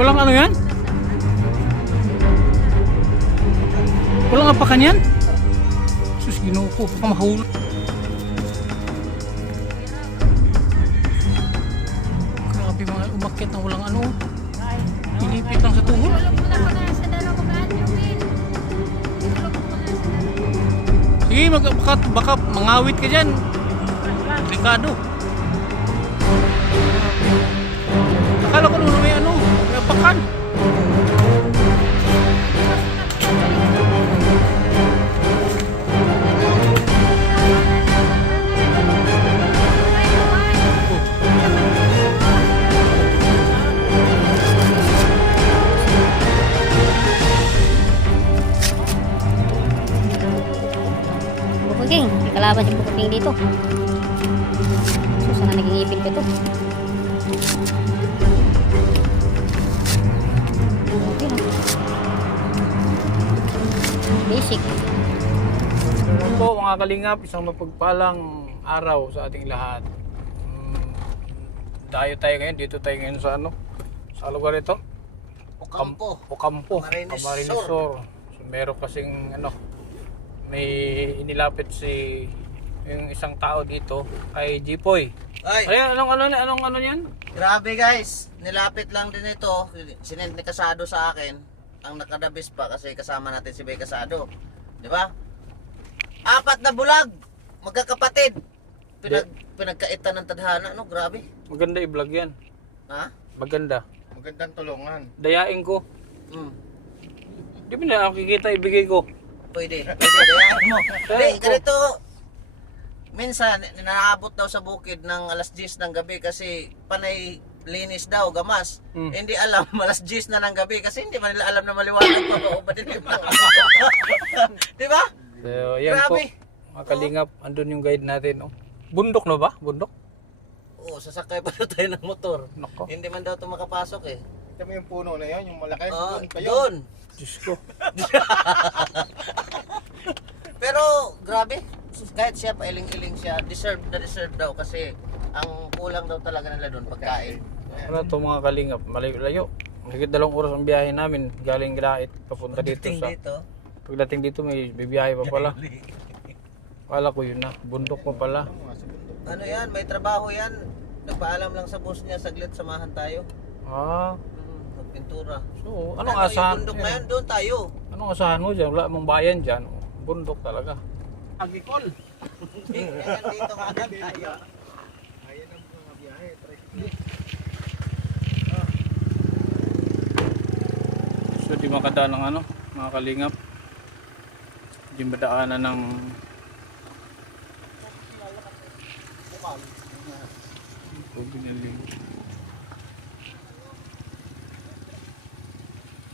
Walang ano yan? Walang apakan yan? Sus, ginoo ko. Baka mahulog. Grabe mga umakyat na walang ano. Ilipit lang sa tuhod. Sige, baka mangawit ka dyan. Delikado. Akala ko nung may ano, may apakan. Bukuging, may kalaban si Bukuging dito. So sana naging ipin ko to. Basic. Ano po mga kalingap, isang mapagpalang araw sa ating lahat. Dayo tayo ngayon, dito tayo ngayon sa ano, sa lugar ito. Ocampo, Camarines Camarines Sur. So, meron kasing ano, may inilapit si yung isang tao dito kay Jipoy. Ay, Ay, anong ano niyan? grabe guys. Nilapit lang din ito. Sinend ni Casado sa akin. Ang nakadabis pa kasi kasama natin si Bay Casado. Di ba? 4 na bulag. Magkakapatid. Pinagkaitan ng tadhana. No? Grabe. Maganda i-vlog yan. Ha? Maganda. Magandang tulungan. Dayain ko. Hmm. Di ba na kikita ibigay ko? Pwede. Dayan mo. Hindi, Ko. ganito. Minsan, nanaabot daw sa bukid ng alas 10 ng gabi kasi panay linis daw, gamas. Hmm. Hindi alam, alas 10 na ng gabi kasi hindi man nila alam na maliwanag pa o ba din. Di ba? So, yan Grabe. po. Mga kalingap, andun yung guide natin. Oh. Bundok na ba? Bundok? Oo, sasakay pa daw tayo ng motor. Nako. Hindi man daw ito makapasok eh. Ito mo yung puno na yan, yung malaki. Oo, Doon pa yun. doon. Diyos ko. Pero grabe, kahit siya pailing-iling siya, deserve daw kasi ang kulang daw talaga nila doon pagkain. Ano to mga kalingap? Malayo-layo. Higit 2 oras ang biyahe namin. Galing Grait, papunta dito Pagdating sa... dito, Pagdating dito may bibiyahe pa pala. Kala ko yun na. Bundok pa pala. ano yan, may trabaho yan. Nagpaalam lang sa boss niya, saglit samahan tayo. Ah. Magpintura. So, Ano anong yung asahan? bundok na yan, doon tayo. Anong asahan mo dyan? Wala mong bayan dyan. Bundok talaga. Agikol. Yan dito nga tayo. Ayan ang mga biyahe. So, di makadaan ng ano, mga kalingap. Di madaanan ng...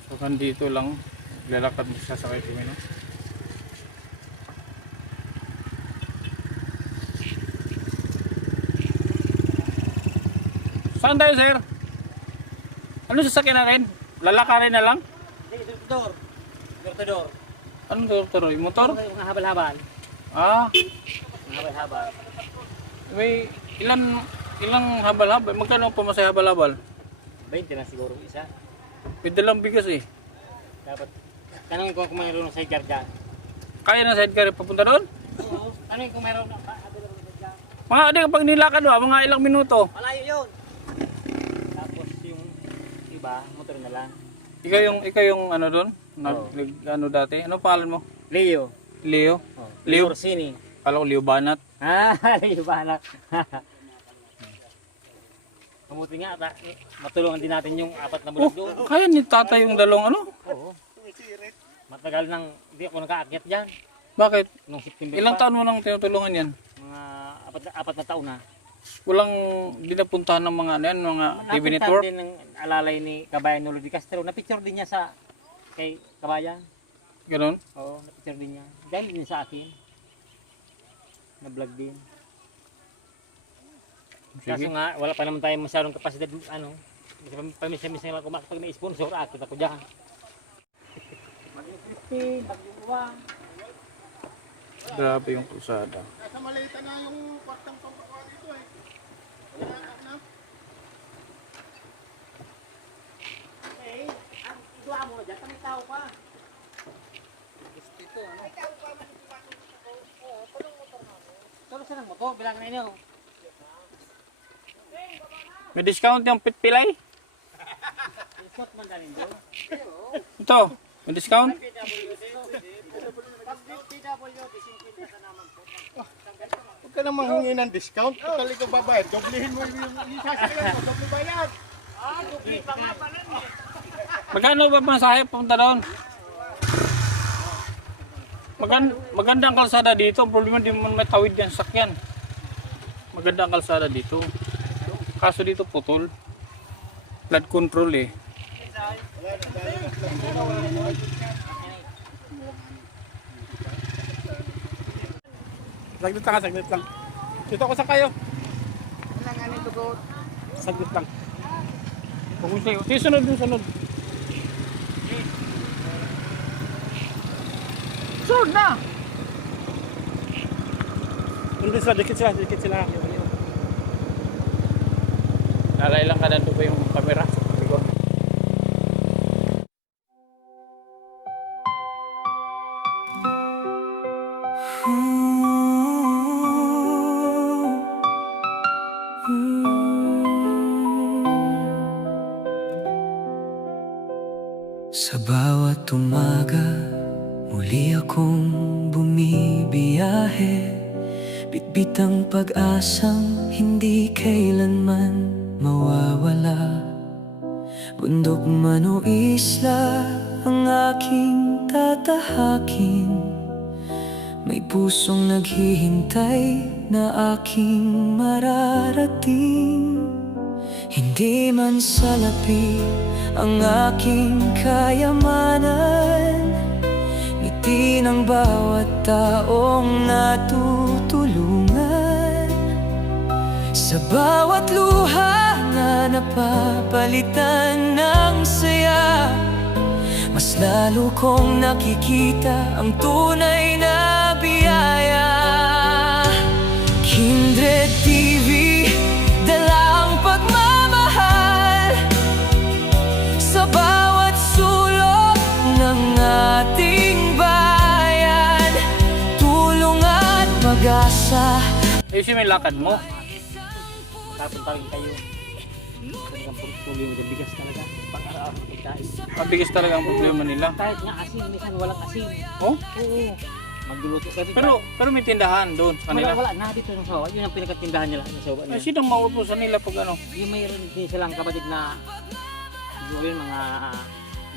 So, kan dito lang. Lalakad mo sasakay kami, no? Saan tayo, sir? Ano sasakyan natin? Lalakarin na lang? Door. Door. Anong doktor? Yung motor? Mga habal-habal. Ah, Mga habal-habal. may ilang habal-habal? Magkano pa masaya habal-habal? 20 na siguro isa. Pwede lang bigas eh. Dapat tanongin ko kung mayroon sa sidecar dyan. Kaya na sidecar papunta doon? Oo. Tanongin kung mayroon na available sa sidecar. Mga di pag nilakad mo, mga ilang minuto. Malayo yun. Tapos yung iba, motor na lang. Ikaw yung ano doon? Oo. Ano dati? Ano pangalan mo? Leo. Leo? Oh. Leo? Orsini. Kala ko Leo Banat. Ah, Leo ba na? Mabuti nga, matulungan din natin yung 4 na Oh, bulag doon. kaya ni tatay yung dalawang ano? Oo. Matagal nang hindi ako nakaakyat dyan. Bakit? Nung September Ilang pa. taon mo nang tinutulungan yan? Mga 4 na taon na. Walang dinapuntahan ng mga ano yan, mga TV Napunta network? din ng alalay ni Kabayan Nulo de Castro. Na-picture din niya sa kay Kabayan. Ganon? Oo, na-picture din niya. Dahil din sa akin. Na-vlog din. Kaso Sige. nga, wala pa naman tayong masyadong kapasidad, ano. Pamisa-misa lang kumak pag may sponsor, akit ako dyan. Mag-Christine, mag-Uwang. Grabe yung kusada. Nasa malita na yung kwartang pampakuha dito eh. Wala na. Opo, bilang na inyo. May discount yung pitpilay? Ikot man galing doon. Ito, may discount? Huwag ka naman hingi ng discount. Total ikaw babayad. Doblehin mo yung sasakyan mo. Doble bayad. Magkano ba masahe punta doon? Magandang kalsada dito. Ang problema di mo matawid yan sakyan. Magandang kalsada dito. Kaso dito putol. Flood control eh. Saglit lang, saglit lang. Dito ko sa kayo. Saglit lang. Sige, sunod yung sunod. Sunod na! Hindi sila, dikit sila, dikit sila. Nalay lang ka nandun ba yung camera? Siguro. Sa bawat umaga, muli akong bumibiyahe. Bitbit ang pag-asang hindi kailanman mawawala. Bundok man o isla ang aking tatahakin. May pusong naghihintay na aking mararating. Hindi man salapi ang aking kayamanan. Ngiti ng bawat taong natutulungan. Sa bawat luha na napapalitan ng saya, mas lalo kong nakikita ang tunay na biyaya. Kindred TV, dala ang pagmamahal sa bawat sulok ng ating bayan. Tulong at pag-asa. Ayusin mo yung lakad mo. Tapos pa rin kayo. Talagang portfolio ng bigas talaga. Pang-araw ng pagkain. Mabigas talaga ang problema nila. Kahit nga asin, minsan walang asin. Oh? Oo. Magluluto. Pero may tindahan doon sa kanila. wala na dito ng sawa. Yun ang pinakatindahan nila sa sawa Ay, nila. sinong mautusan nila pag ano? Yung mayroon din silang kapatid na yun, mga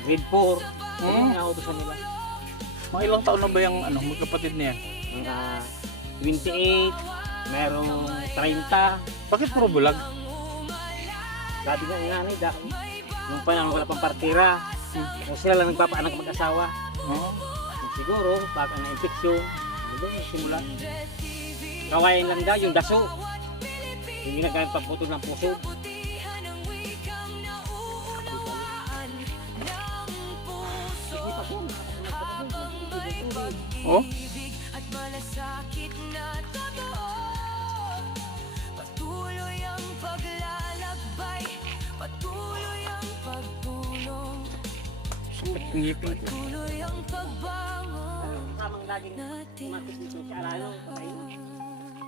grade 4. Yung mga utosan nila. Mga ilang taon na ba yung ano, magkapatid niya? Mga 28, merong 30. Bakit puro bulag? Sabi nga yung nanay, nung panahon wala pang partira. Kung sila lang nagpapaanak mag-asawa. Oh. Siguro, pag na-infeksyon, doon yung simula. Kawayan lang daw yung daso. Yung ginagamit pagputol ng puso. Oh? Patuloy ang paglalakbay, patuloy ang pagtulong, Sakit ng ngipin. patuloy ang pagbangon. Tamang laging umatis dito sa alalo.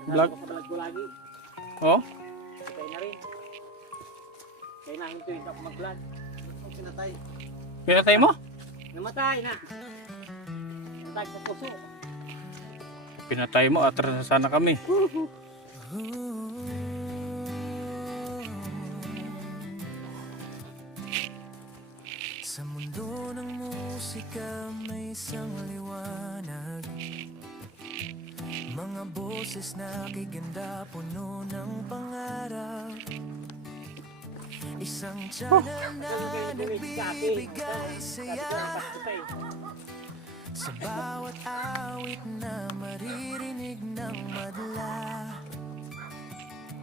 Vlog? Sa vlog ko lagi. Oh? Patay na rin. Kaya nahintuin ako mag-vlog. Sinatay. Pinatay mo? Namatay na. Namatay sa puso. Pinatay mo, atras na sana kami. Sa mundo ng musika may isang liwanag. Mga boses na kiganda, puno ng pangarap. Isang channel na nagbibigay saya sa bawat awit na maririnig ng madla.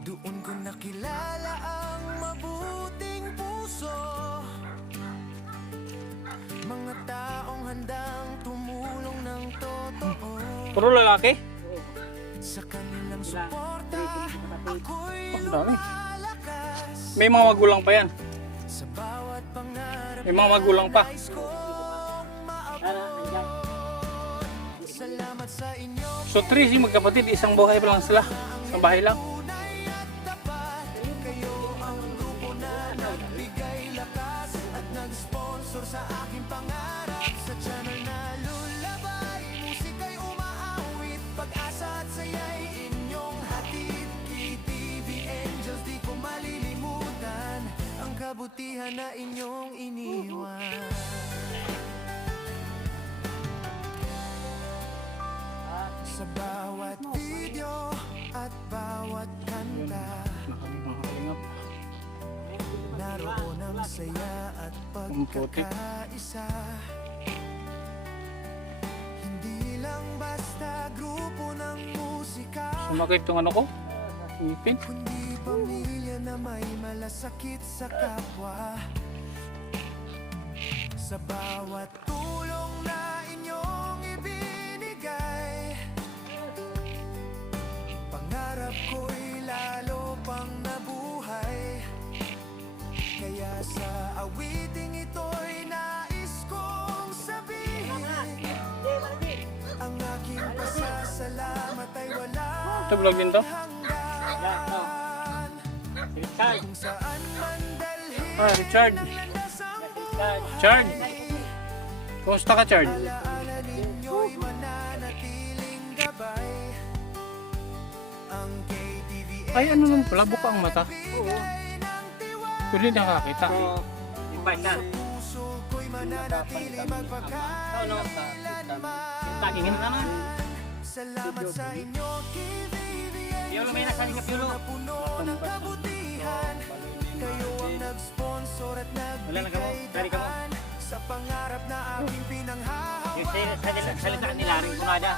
Doon ko nakilala ang mabuting puso, mga taong handang tumulong ng totoo. Puro lalaki? Sa kanilang suporta, ako'y Ang dami. lumalakas. May mga magulang pa yan. Sa bawat pangarap May mga magulang pa. salamat sa inyo. So 3 magkapatid, isang buhay pa lang sila. Ang bahay lang. Nag-sponsor sa aking pangarap. Sa channel na lulabay, musika'y umaawit, pag-asa at saya'y inyong hatid. KTV Angels, di ko malilimutan ang kabutihan na inyong iniwan. Sa bawat video at bawat kanta, Nakakalingap. naroon ang saya at Ang putik. pagkakaisa. Hindi lang basta grupo ng musika, Sumakit yung ano ko. Ngipin. kundi pamilya na may malasakit sa kapwa. Sa bawat tulong na inyong ibinigay, pangarap ko'y lalo pang nabuhay. Kaya sa awiting ito'y nais kong sabihin, ang aking pasasalamat ay walang Ito vlog din to. hanggan. Richard. Kung saan man dalhin Ah, Richard. Richard. Chard. Kumusta ka, Chard? alaala ninyo'y mananatiling gabay. Ang KTV Ay, ano naman pala? Buka ang mata. Oo. Pero hindi nakakita. So, invite na. puso ko'y mananatiling magpakailanman. Tagingin naman. Salamat sa inyo, KTV Piolo, may nagsalingap Piolo. na puno ng kabutihan. Kayo ang nag-sponsor at Wala na kamo. Dari kamo. nagbigay sa pangarap na aking pinanghahawakan. Yung salita ni Laring Kunada.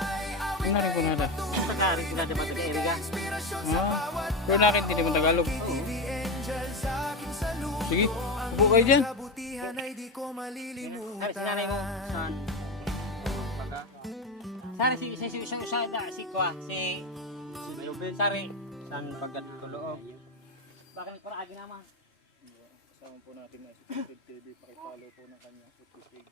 Ano rin ko nada? Yung Laring Kunada ba ito kay Eriga? Ah, pero nakintindi mo Tagalog. Sige, upo kayo dyan. Kabutihan ay di ko Sari malilimutan. si nanay mo. Saan? Sari si Kwa. Si Sari. Saan pagkat kuloob? Bakit nagparaagi naman? Kasama po natin na si Tupid TV. Pakipalo po ng kanyang YouTube page.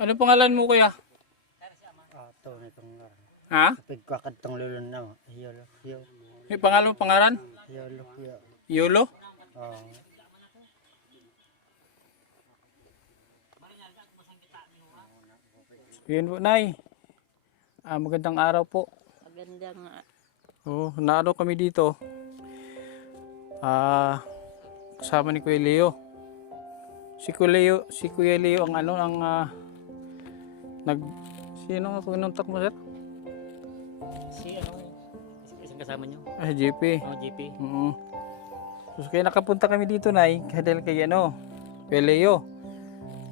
Ano pangalan mo, kuya? Ito na itong Ha? kapig ko akad itong lulun na hiyolo hiyo May pangalan mo, pangalan? hiyolo hiyo. Yolo? Yun po, Nay. Magandang araw po. Magandang Oh, naano kami dito. Kasama ni Kuya Leo. Si Kuya Leo ang ano ang sino nga kunontak mo, sir? Si ano? Isang kasama nyo? JP. Oh, GP. So kaya nakapunta kami dito, Nay, dahil kay ano, Kuya Leo.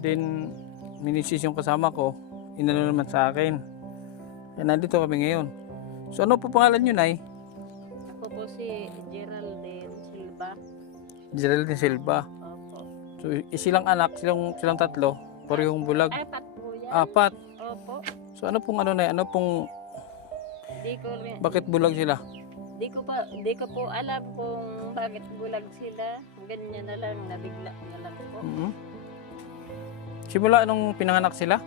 Then minisis yung kasama ko, inano naman sa akin. Kaya nandito kami ngayon. So ano po pangalan nyo, Nay? Ako po si Geraldine Silva. Geraldine Silva. Opo. So silang anak, silang tatlo, parehong bulag. Apat po yan. Apat. Opo. So ano pong ano, Nay? Ano pong bakit bulag sila? Di ko po alam kung bakit bulag sila. Ganyan na lang, nabigla na lang po. Simula nung pinanganak sila?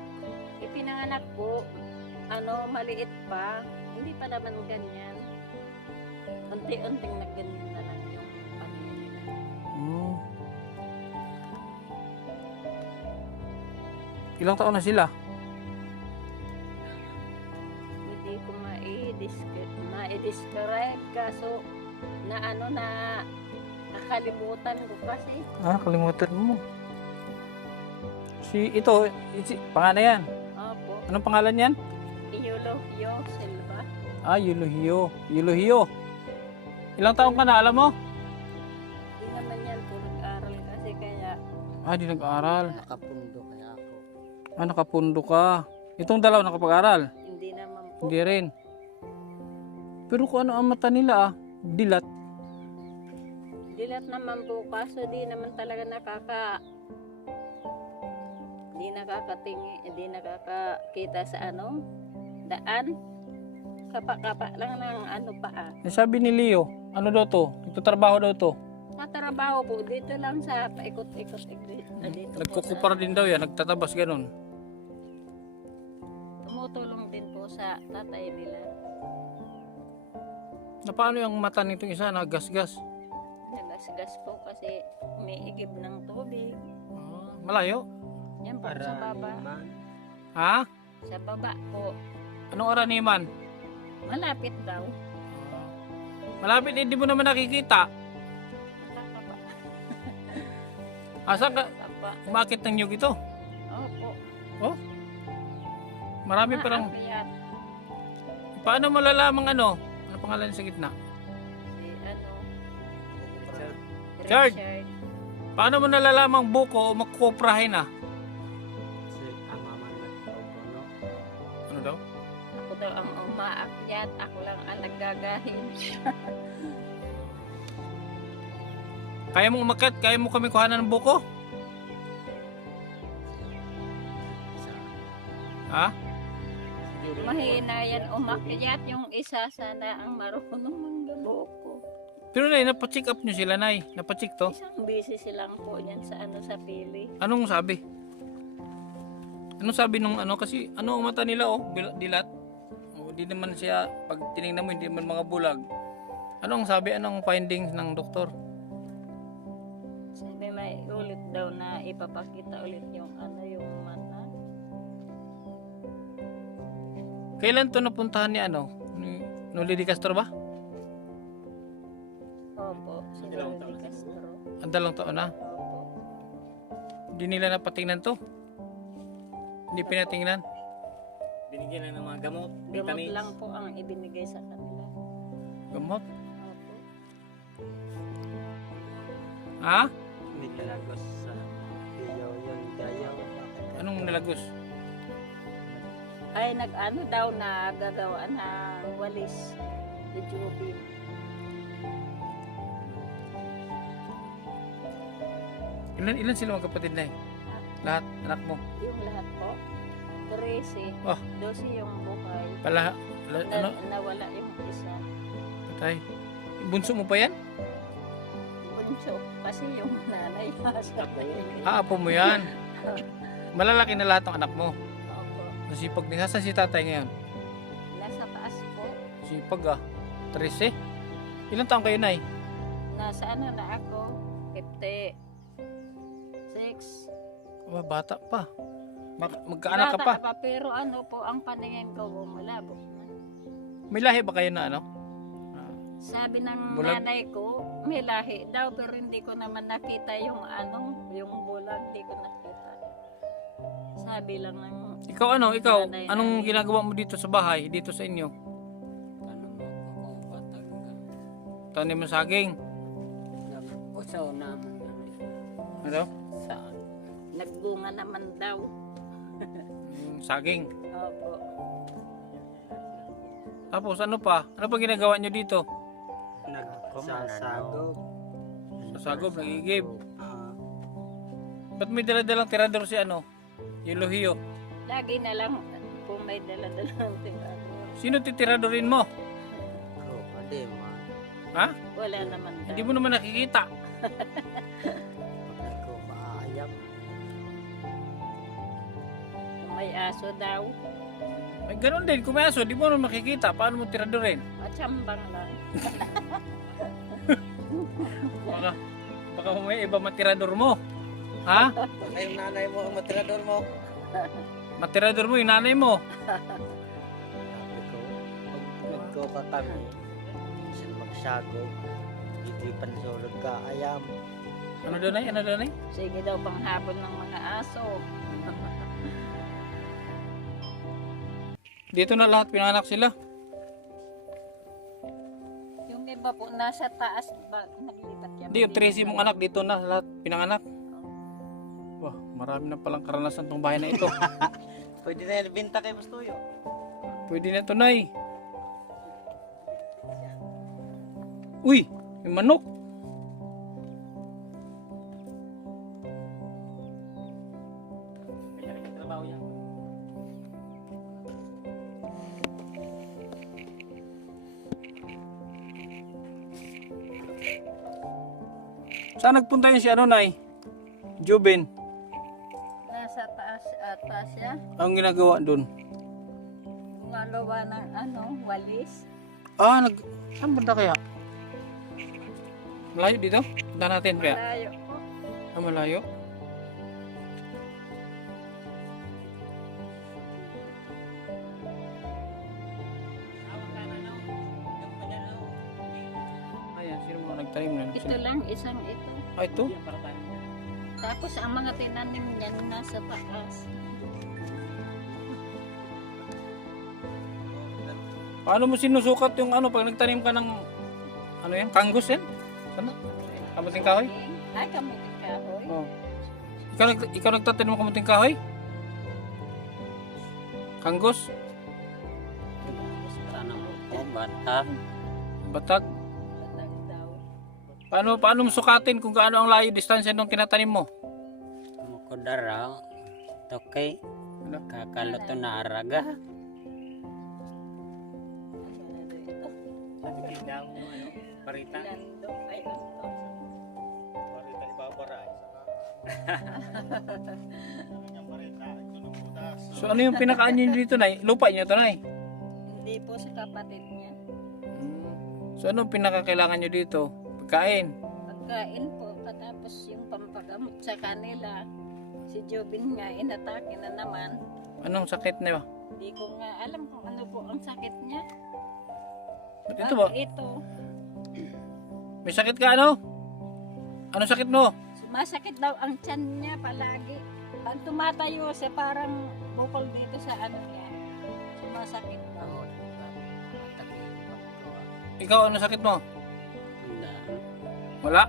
Ipinanganak po, maliit pa. Hindi pa naman ganyan. Unti-unting nagganyan na lang yung paningin nila. Ilang taon na sila? Hindi ko ma-describe kaso nakalimutan ko kasi. Kalimutan mo. Pangalan yan. Opo. Anong pangalan yan? Eulogio Silva. Yulohio. Yulohio. Ilang taon ka na, alam mo? Hindi naman yan po nag-aral kasi kaya Di nag-aaral. Nakapundo kaya ako. Nakapundo ka. Itong dalaw nakapag-aral? hindi naman po. Hindi rin. Pero kung ano ang mata nila, dilat. Dilat naman po kaso di naman talaga hindi nakakakita sa daan. Kapa-kapa lang ng paa. Sabi ni Leo, ano daw to? Nagtatrabaho daw to. Matrabaho po dito lang sa paikot-ikot dito. Nagkukupara din daw yan, nagtatabas ganun. Tumutulong din po sa tatay nila. Na paano yung mata nitong isa na gas-gas? Nagasgas po kasi umiigib ng tubig. Malayo? Yan po sa baba. Ha? Sa baba po. Anong araniman? Malapit daw. Malapit, hindi mo naman nakikita. Nakakaba. Asa ka? Nakakaba. Umakit ng nyug ito. Opo. Oh? Marami parang... Aakyat. Paano malalamang ano? Ano pangalan sa gitna? Si ano? Richard. Richard. Paano mo nalalamang buko o magkukuprahin na? Kasi ang mama nagpupuno. Ano daw? Ako daw ang umaakyat. Ako lang ang naggagahin. Kaya mo umakyat? Kaya mo kami kuhanan ng buko? Ha? Mahina yan umakyat. Yung isa sana ang marunong manggabuko. Pero nay, napacheck up nyo sila, nay. Napacheck to. Isang busy silang po yan sa ano sa pili. Anong sabi? Anong sabi nung ano? Kasi ano ang mata nila, oh? Dilat. Oh, di naman siya, pag tinignan mo, hindi naman mga bulag. Ano ang sabi? Anong findings ng doktor? Sabi may ulit daw na ipapakita ulit yung ano yung mata. Kailan to napuntahan ni ano? Ni Lady Castro ba? Opo, si Rudy Castro. Ang dalawang taon na? Opo. Hindi nila napatingnan to? Hindi pinatingnan? Binigyan lang ng mga gamot, Gamot vitamins. lang po ang ibinigay sa kanila. Gamot? Opo. Ha? May talagos sa iyaw yung dayaw. Anong nilagos? Ay nag-ano daw na gagawa ng walis. The Jubin. Ilan sila magkapatid na Lahat, anak mo? Yung lahat po. 13. Oh. 12 yung buhay. Ano? Nawala yung isa. Patay. Bunso mo pa yan? Bunso. Kasi yung nanay nasa pili. Apo mo yan. Malalaki na lahat ng anak mo. Opo. Nasipag din. Saan si tatay ngayon? Nasa taas po. Sipag 13. Ilang taong kayo, nay? Nasa ano na ako? 56. Bata pa. Magkaanak ka pa. Bata pero ano po ang paningin ko malabo. May lahi ba kayo na ano? Sabi ng Bulag? nanay ko, may lahi daw pero hindi ko naman nakita yung ano, yung bulag, hindi ko nakita. Sabi lang ng Ikaw ano? Ikaw, Nanay, anong nanay. ginagawa mo dito sa bahay? Dito sa inyo? Tanim mo saging. usaw naman. Ano? Sa nagbunga naman daw. Saging. Opo. Tapos ano pa? Ano pa ginagawa nyo dito? Nagsasagog. Sa sagop, nagigib. Ah, Ba't may daladalang tirador si ano? Yung lohiyo. Lagi na lang kung may dala-dala ng tinador. Sino titiradorin mo? ako, hindi man. Ha? Wala naman daw. Hindi mo naman nakikita. Pag ako maayam. Kung may aso daw. Ay, ganun din. Kung may aso, di mo naman makikita. Paano mo tiradorin? At sambang lang. Baka may iba matirador mo. Ha? Baka yung nanay mo ang matirador mo. Matirador mo yung nanay mo. Sabi ko, pag nagko ka kami, sa magsagog, hindi pansulod ka ayam. Ano doon ay? Ano doon ay? Sige daw panghabol ng mga aso. Dito na lahat pinanganak sila. Yung iba po nasa taas ba naglipat yan? Hindi, yung 13 mong anak dito na lahat pinanganak. Wah, marami na palang karanasan tong bahay na ito. Pwede na yan binta kay Bastuyo. Pwede na ito, nay. Uy, may manok. Kaya rin trabaho yan. Saan nagpunta yun si ano, nay? Jubin. Nasa taas ata siya. Anong ginagawa doon? Gumagawa ng ano, walis. Ah, Saan banda kaya? Malayo dito? Punta natin kaya? Malayo po. Ah, malayo? Ayan, sino mga nagtanim na? Ito lang, isang ito. Ah, ito? Tapos ang mga tinanim niyan nasa taas. Paano mo sinusukat yung ano pag nagtanim ka ng ano yan? Kanggos yan? Sana? Kamuting kahoy? Ay, kamuting kahoy. Oh. Ikaw nagtatanim ng kamuting kahoy? Kanggos? Sana mo bata. Batag? Batag daw. Paano mo sukatin kung gaano ang layo distansya nung tinatanim mo? Mukudara. Tokay. Ano? Kakaloto na araga. Parita. Lando. Ay, lando. Parita ni Barbara. Yung parita, ito ng butas. So ano yung pinakaan nyo dito, Nay? Lupa nyo ito, Nay? Hindi po sa kapatid niya. So ano pinakakailangan nyo dito? Pagkain? Pagkain po, katapos yung pampagamot sa kanila. Si Jobin nga, inatake na naman. Anong sakit na ba? Hindi ko nga alam kung ano po ang sakit niya. Ba't ito ba? Ito. May sakit ka ano? Anong sakit mo? Sumasakit daw ang tiyan niya palagi. Pag tumatayo siya, parang bukol dito sa ano niya. Sumasakit daw. Ikaw, anong sakit mo? Hindi. Wala?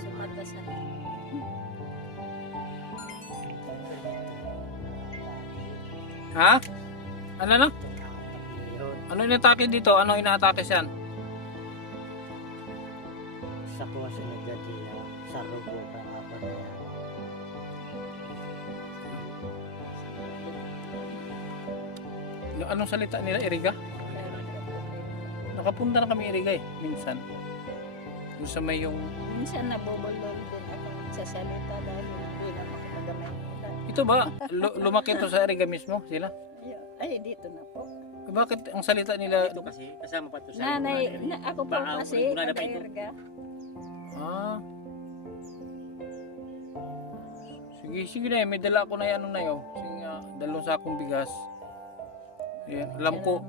Sa mata sa Ha? Ano na? Ano inatake dito? Anong inaatake siyan? Sa kuha sila dati sa rubo ka apa na. Anong salita nila, Iriga? Nakapunta na kami Iriga eh, minsan. Kung sa may yung... minsan nabubulong din ako sa salita dahil hindi na makagamay. Ito ba? Lumaki to sa Iriga mismo sila? Ay, dito na po. Bakit ang salita nila... Ito kasi, kasama pa ito sa Nanay, ako po Baka, kasi, una na pa ito. taga-erga. Ah. Sige na may dala ko na yan ano na yun. Sige nga, 2 sakong bigas. Yan.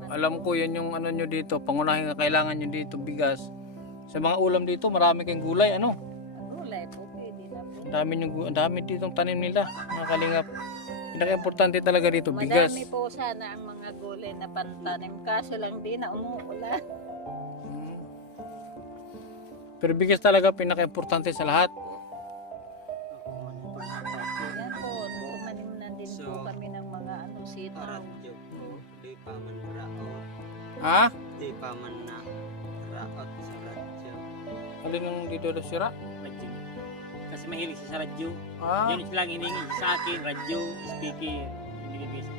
Alam ko yan yung ano nyo dito, pangunahing kailangan nyo dito, bigas. Sa mga ulam dito, marami kayong gulay, ano? Gulay po, pwede na po. Ang dami ditong tanim nila, mga kalingap. Pinaka-importante talaga dito, bigas. Madami po sana ang mga gulay na pantanim, kaso lang di na umuulan. Pero bigas talaga pinaka-importante sa lahat. Yan po, tumanim na din po kami ng mga ano, sitaw. Di pa man raot. Ha? Di pa man na raot sa radyo. Alin ang dito na sira? radyo. Kasi mahilig siya sa radyo. Ah, Yun lang hiningi sa akin, radyo, speaker. Hinilibis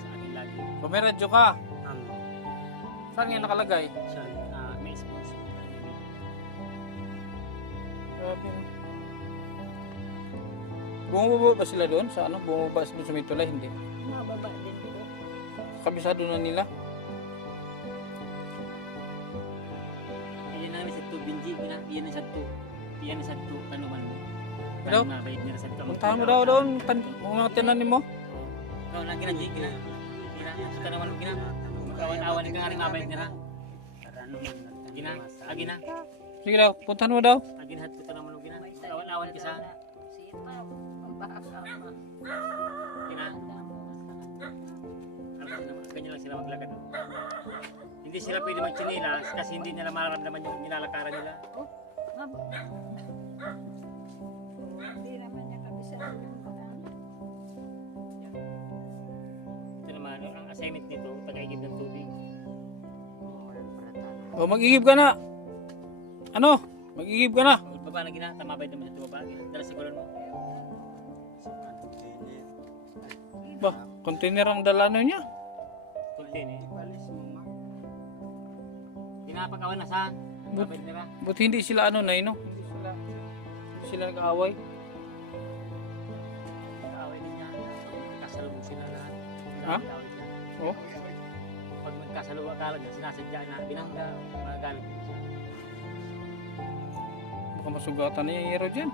sa akin lagi. kung may radyo ka, Ang saan yan nakalagay? siya May sponsor. Grabe. Bumaba ba sila doon? Sa ano? Bumaba sila sa may tulay? Hindi. Mababa din po. Kabisado na nila. Ayan na sa to, Binji. Yan na sa to. Yan na sa to. Ano man mo? Hello? Ano na, bayad nila sa to. Puntahan mo daw doon. Mga tinanim mo. Oo, lagi na, Jay. Gina. Sa tanaman mo, Gina. Magkawan-awan ka nga rin mabayad nila. karano man Gina. Agi na. Sige daw, puntahan mo daw. Agi na, sa tanaman mo, Gina. Magkawan-awan ka sa... Sitaw, ang bakasama. Gina. Ganyan lang sila maglakad. Hindi sila pwede magchinilas kasi hindi nila mararamdaman yung nilalakaran nila. Hindi naman niya kabisado yung mga Ito naman, ang assignment nito, tagaigib ng tubig. O, mag-igib ka na. Ano? Mag-igib ka na. Pag baba na Gina, tamabay naman sa baba. Dala siguran mo. Ba, container ang dalano niya. Kultin eh. Pinapagawa na sa babay nila. Buti hindi sila ano na no? Hindi sila nag-aaway. Kaaway din niya. Kasalubong sila lahat. Ha? Oh. pag magkasaluwa ka lang, sinasadya na binangga, mga ganun. Baka masugatan ni Hero dyan.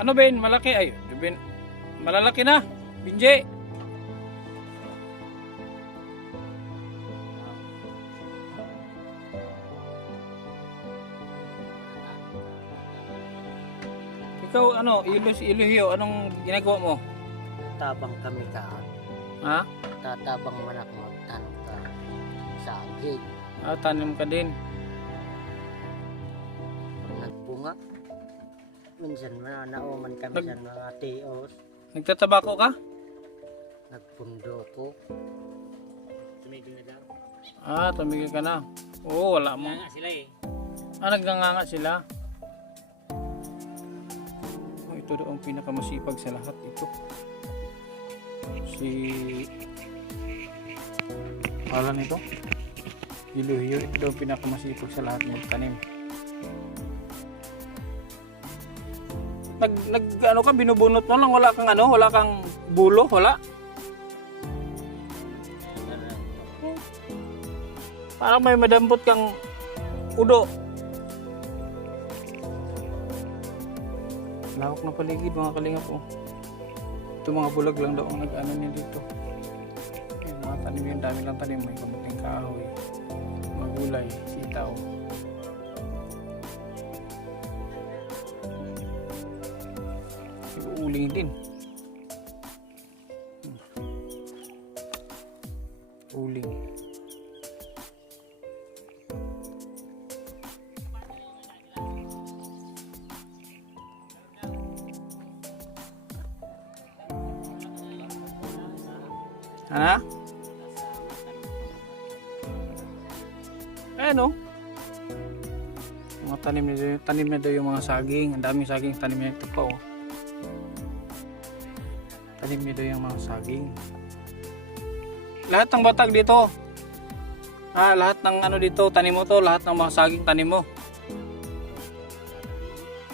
Ano Ben? Malaki? Ay, Ben. Malalaki na. Binje. Ikaw ano, Iluhyo, anong ginagawa mo? Tabang kami ka. Ha? Tatabang manak magtanong ka. Saging. Ah, tanim ka din. Pag nagbunga. Minsan mananauman kami Nag- sa mga tios. Nagtatabako ka? Nagpundo ko. Tumigil na daw. Ah, tumigil ka na. Oo, wala mo. Kaya nga sila eh. Ah, nagnganga sila. Oh, ito daw ang pinakamasipag sa lahat ito. Si... Wala nito? Iluhyo, ito daw ang pinakamasipag sa lahat magtanim. Ano ka, binubunot mo lang, wala kang ano, wala kang bulo, wala? Parang may madampot kang udo. Lawak na paligid mga kalingap po. Ito mga bulag lang daw ang nag-ano niya dito. Yung mga tanim yung dami lang tanim. May kamuting kahoy, mga gulay, sitaw. Uling din. Uling. Ano? Ayan o. Mga tanim na daw yung mga saging. Ang daming saging tanim na ito pa o. Tanim nyo daw yung mga saging. Lahat ng batag dito. Lahat ng ano dito, tanim mo to. Lahat ng mga saging, tanim mo.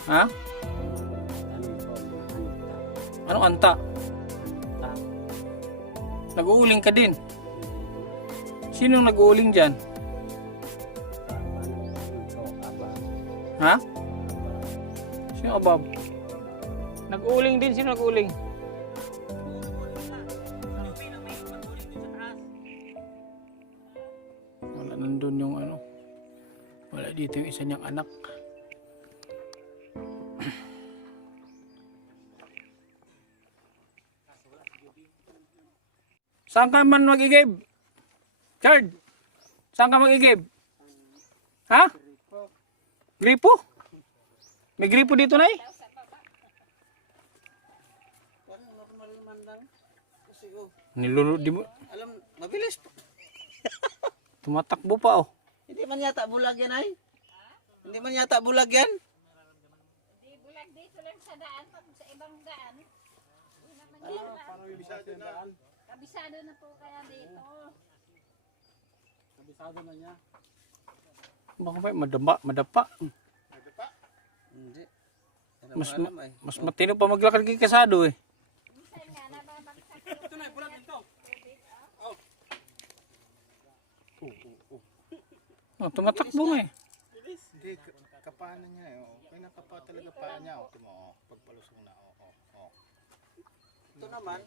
Ha? Anong anta? Nag-uuling ka din. Sinong nag-uuling dyan? Ha? Sino abab? Nag-uuling din. Sino nag-uuling? Wala nandun yung ano. Wala dito yung isa niyang anak. Saan ka man mag-igib? Chard? Saan ka mag-igib? Ha? Gripo? May gripo dito na eh? Nilulu, di mo, Alam, mabilis. tumatakbo pa oh. Hindi man yata bulag yan ay. Hindi man yata bulag yan. Di bulag dito lang sa daan, pag sa ibang daan. Hindi naman yan. Parang ibisado na. Kabisado na po kaya dito. Kabisado na niya. Baka ba madapa. Hindi. Mas matino pa maglakad kay kasado eh. Minsan nga, nababagsak. Ito na, bulag ito. Oh, tumatakbo nga eh. Hindi, kapaanan niya eh. Oh. Kaya nakapa talaga paa niya. Oh. Timo, oh. Pagpalusong na. Oh. Ito naman,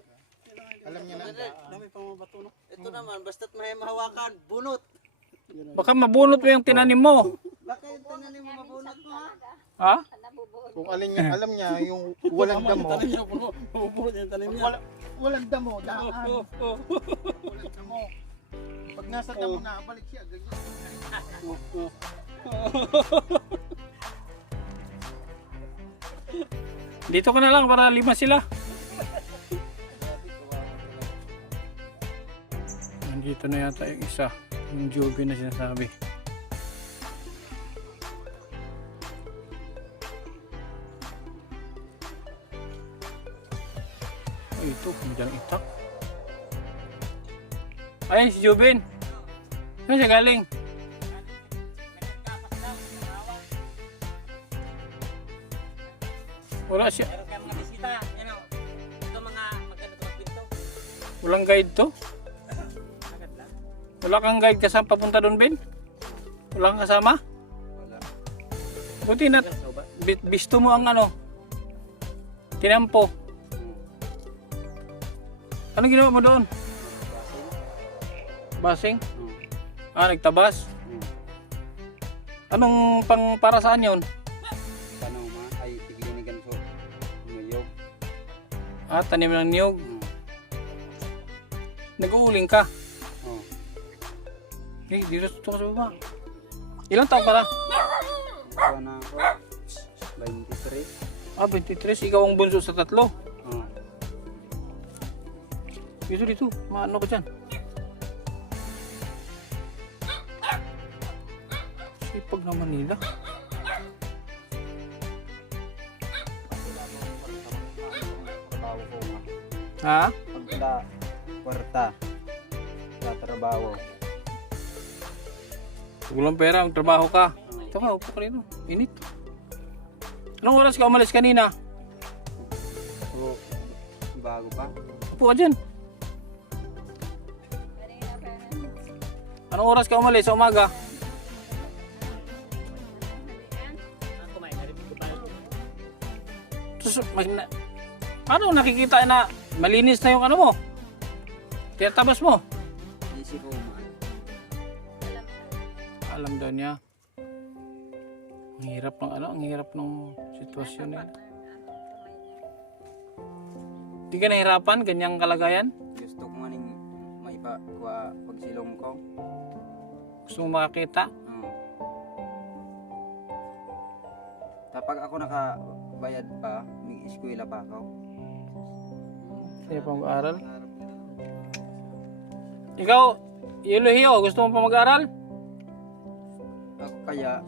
Alam niya na. Dami pang mga bato, no? ito naman, basta't may mahawakan, bunot. Baka mabunot mo yung tinanim mo. Baka yung tananim mo mabunot mo ha? Ha? Kung alin niya, alam niya yung walang damo. Walang damo, daan. Walang damo. Pag nasa damo na, balik siya. Ganyan. Dito ka na lang para 5 sila. Nandito na yata yung isa. Yung Joby na sinasabi. Ay, ito. Nandiyan ang itak. Ayun si Jobin. Saan siya galing? Wala siya. Meron kayong mga bisita, ito mga maganda itong pinto. Walang guide to? Wala kang guide kasama papunta doon, Ben? Wala kang kasama? Wala. Buti na, bisto mo ang ano, tinampo. Anong ginawa mo doon? Basing? Nagtabas? Anong pang para saan yun? Tanong ma, ay tiglinigan so. Nuyog. Tanim ng niyog. Nag-uuling ka? Oh. Dito ka sa baba. Ilang taon ka na? Kuha na ako. 23. 23. Ikaw ang bunso sa tatlo. Oh. Dito. Maano ka dyan? Sipag naman nila. Trabaho ko ma. Ha? Pagkala, kwarta. Sa trabaho. Walang pera, ang trabaho ka. Ito ka, upo ka rito. Init. Anong oras ka umalis kanina? So, bago pa. Upo ka dyan. Anong oras ka umalis sa umaga? Tapos, ano nakikita na malinis na yung ano mo? Tinatabas mo? Easy ko ma. Alam daw niya. Ang hirap ng ano, ang hirap ng sitwasyon na yun. Di ka nahirapan, ganyang kalagayan? Gusto ko nga ning maipakuha pagsilong ko. Gusto mo makakita? Oh. Kapag ako nakabayad pa, may eskwela pa ako. Hindi pa mag-aaral? Ikaw, Yulihiyo, gusto mo pa mag-aaral? Ako kaya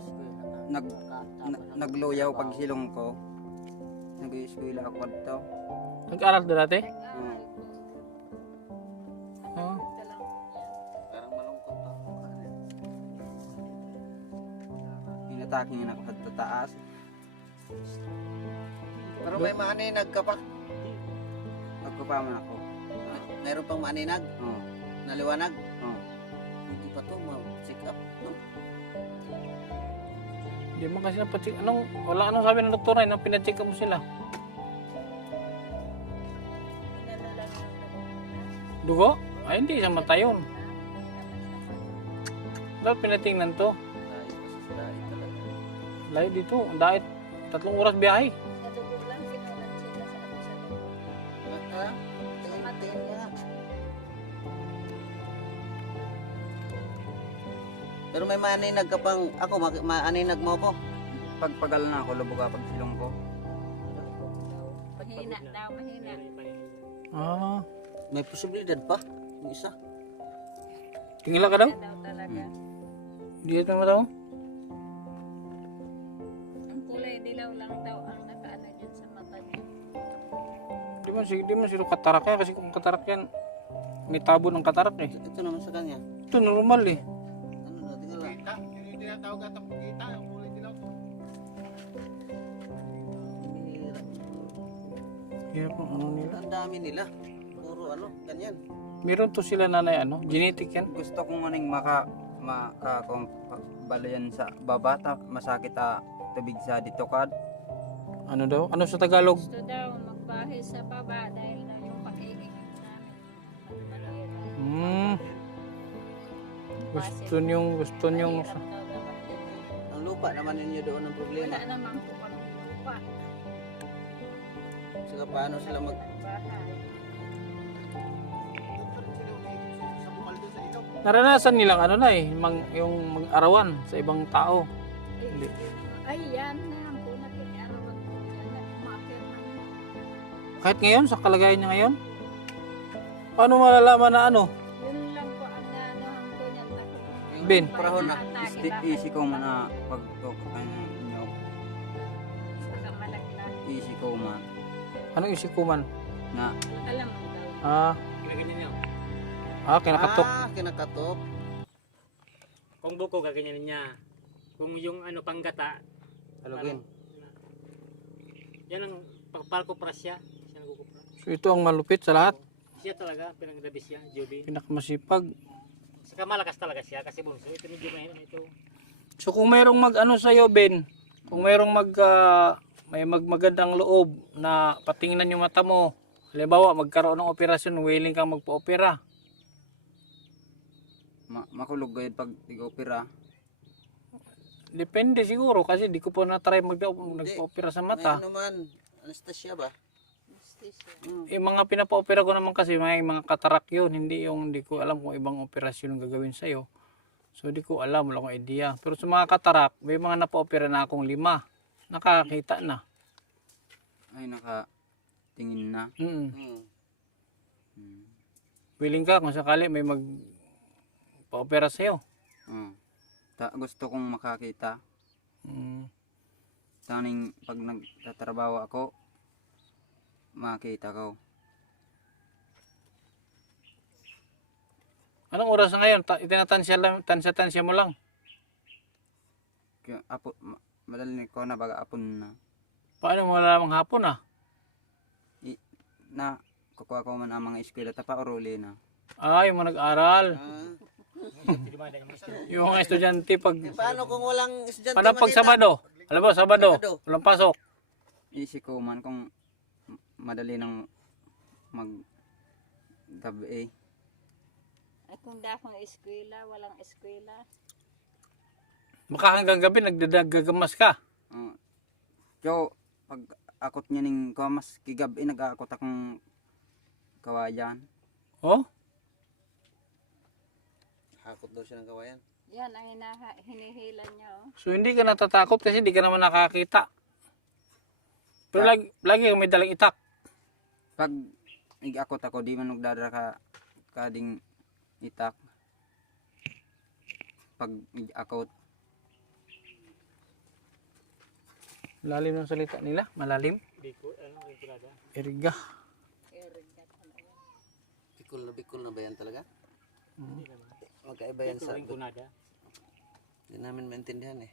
nagluyaw pagsilong ko. Nag-eskwela ako dito. Nag-aaral na dati? Oh. Oo. Parang malungkot to. Pinataking na ako sa tataas. Pero may maaninag ka pa. Nagkupaman ako. Meron pang maaninag, Oh. naliwanag. Oh. Hindi pa to, ma-check up. No? Hindi mo kasi napacheck. Anong sabi ng doktor na pinacheck mo sila? Dugo? Ay, hindi siya matayon. Dapat pinatingnan to. Layo dito. Ang dahil 3 oras biyahe. Tingin nga. Pero may maaninag ka pang, ako, maaninag mo ko. Pagpagal na ako, lubog ka pagsilong ko. Mahina daw, mahina. Ah, May posibilidad pa. Yung isa. tingila ka daw? Daw talaga. Hindi ito mataw? Ang kulay dilaw lang daw ang nakaano dyan sa mata niya. Di man sila katarak yan. Kasi kung katarak yan, may tabo ng katarak eh. Ito naman sa kanya. Ito normal eh. Ano na, tingnan lang. Kita, hindi tinatawag at ang kita, ang kulay dilaw ko. Bihira. Hirap ng ano nila. Ang dami nila. Puro ano, ganyan. Meron to sila nanay ano? Genetic yan. Gusto kong maning balayan sa babata, masakit tubig sa dito kad. Ano daw? Ano sa Tagalog? Gusto daw magbahay sa baba dahil na yung pag-iiging namin. Gusto niyong Ang lupa naman ninyo doon ang problema. Wala namang po kami lupa. Saka paano sila mag... Bahay. Sa bukal doon sa ilog. naranasan nilang ano na eh, yung mag-arawan sa ibang tao. Hindi. Ay, yan na lang po. Nakikiarawan po yan. Umakir na. Kahit ngayon, sa kalagayan niya ngayon? Paano malalaman na ano? Yun lang po ang naanohan ko niyan. Ben. Parahon na. Easy ko man pagtukukan inyo. Saka malaglag. Easy ko man Anong isikuman? na Alam mo daw. Kinakatok. Kinakatok. Kung buko, gaganyanin niya. Kung yung ano, panggata, halugin. yan ang pagpalkupras siya. Siya nagkukupras. So ito ang malupit sa lahat. Siya talaga, pinagdabis siya, Jubin. Pinakamasipag. Saka malakas talaga siya kasi bunso. Ito medyo mahina ito. So kung mayroong mag-ano sa'yo, Ben, kung mayroong may magandang loob na patingnan yung mata mo, halimbawa magkaroon ng operasyon, willing kang magpa-opera. Makulog gayud pag tig-opera. Depende siguro kasi di ko pa na-try nagpa-opera sa May mata. ano man, anesthesia ba? Yung mga pinapa-opera ko naman kasi may mga katarak yun, hindi ko alam kung ibang operasyon ang gagawin sa'yo. So di ko alam, wala akong idea. Pero sa mga katarak, may mga napa-opera na akong 5. Nakakita na. Ay, nakatingin na. Hmm. Willing ka kung sakali may pa-opera sa'yo. Gusto kong makakita. Taning pag nagtatrabaho ako, makita ko. Anong oras na ngayon? Tansya mo lang. Kaya madali ko na baga apon na. Paano mo malamang hapon Na kukuha ko man ang mga eskwela tapa oruli na. Yung mga nag-aral. Yung mga estudyante pag... Paano kung walang estudyante Paano pag makita? Sabado? Alam mo, Sabado, walang pasok. Isip ko man kung madali nang gabi. Ay kung dakong eskwela, walang eskwela. Baka hanggang gabi nagdadagagamas ka. So, pag akot niya ning mas kigabi nag-aakot akong kawayan. Oh? Hakot daw siya ng kawayan. Yan ang hinihila niya. Oh. So hindi ka natatakot kasi hindi ka naman nakakita. Pero lagi kang may dalang itak. Pag nag-akot ako, di man nagdadara ka kading itak. Pag nag-akot, Lalim ng salita nila, malalim. Biko, ano, kulada. Eriga. Bikol na ba yan talaga? Hindi naman. Magkaiba yan sa... Ito kunada. Hindi namin maintindihan eh.